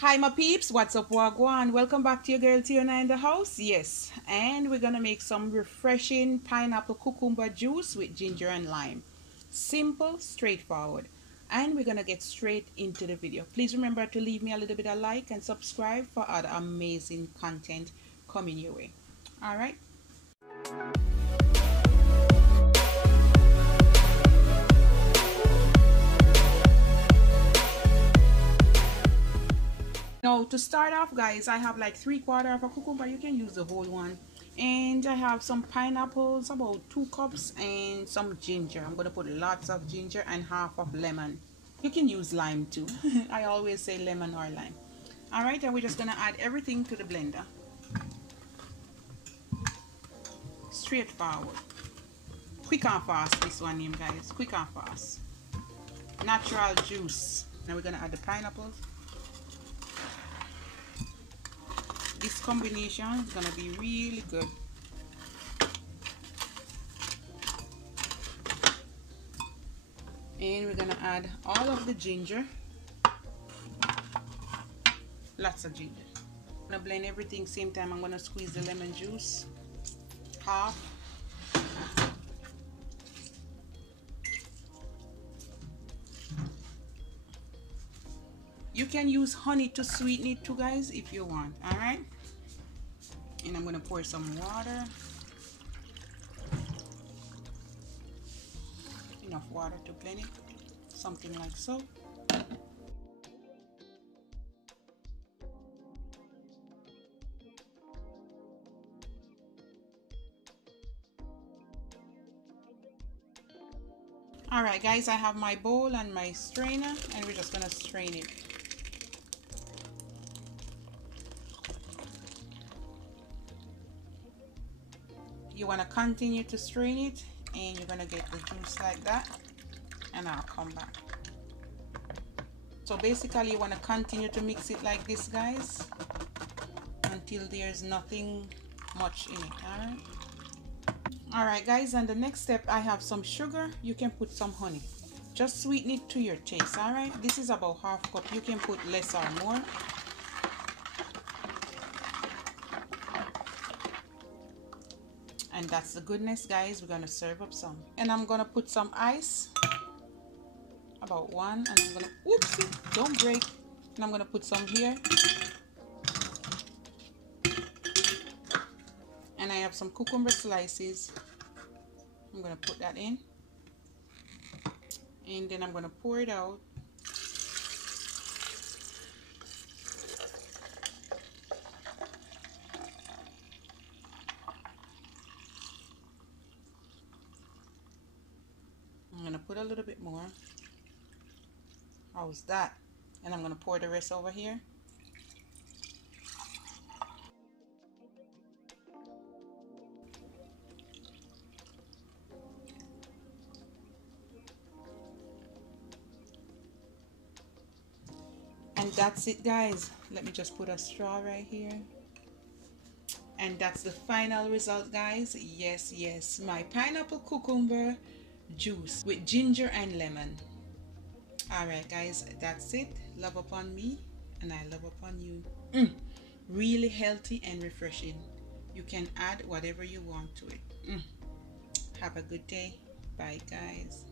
Hi my peeps, what's up, wagwan? Welcome back to your girl Tiona in the house. Yes, and we're gonna make some refreshing pineapple cucumber juice with ginger and lime. Simple, straightforward, and we're gonna get straight into the video. Please remember to leave me a little bit of like and subscribe for other amazing content coming your way. All right. Now to start off, guys, I have like 3/4 of a cucumber. You can use the whole one. And I have some pineapples, about 2 cups, and some ginger. I'm gonna put lots of ginger and half of lemon. You can use lime too. I always say lemon or lime. All right, and we're just gonna add everything to the blender. Straightforward, quick and fast. This one name, guys, quick and fast. Natural juice. Now we're gonna add the pineapples. This combination is gonna be really good. And we're gonna add all of the ginger. Lots of ginger. I'm gonna blend everything same time. I'm gonna squeeze the lemon juice. Half. You can use honey to sweeten it too, guys, if you want. All right. And I'm gonna pour some water. Enough water to blend it. Something like so. All right, guys, I have my bowl and my strainer, and we're just gonna strain it. You want to continue to strain it, and you're gonna get the juice like that, and I'll come back. So basically you want to continue to mix it like this, guys, until there's nothing much in it. All right, guys, and the next step, I have some sugar. You can put some honey, just sweeten it to your taste. All right, this is about half cup. You can put less or more. And that's the goodness, guys. We're gonna serve up some, and I'm gonna put some ice, about one, and I'm gonna, oopsie, don't break. And I'm gonna put some here, and I have some cucumber slices. I'm gonna put that in, and then I'm gonna pour it out. I'm gonna put a little bit more. How's that? And I'm gonna pour the rest over here. And that's it, guys. Let me just put a straw right here. And that's the final result, guys. Yes, yes, my pineapple cucumber juice with ginger and lemon. All right, guys, that's it. Love upon me, and I love upon you. Really healthy and refreshing. You can add whatever you want to it. Have a good day. Bye, guys.